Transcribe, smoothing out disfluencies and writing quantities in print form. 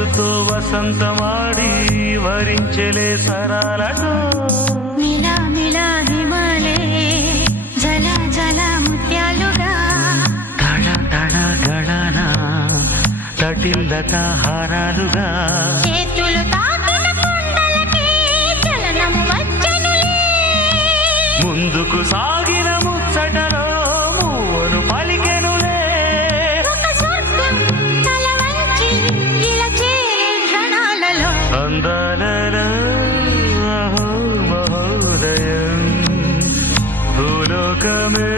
వయసుతో వసంతమాడి వరించెలే సరాలతో మిలా మిలా హిమాలే జల జల ముత్యాలుగా తళ తళ గళన తటిల్లత హారాలుగా చేతులు తాకిన కొండలకి చలనము వచ్చనులే ముందుకు సాగిన ముచ్చటలో మూవను పలికెనులే ఒక స్వర్గం తల వంచి ఇలా చేరే క్షణాలలో అందాలలో అహో మహోదయం భూలోకమే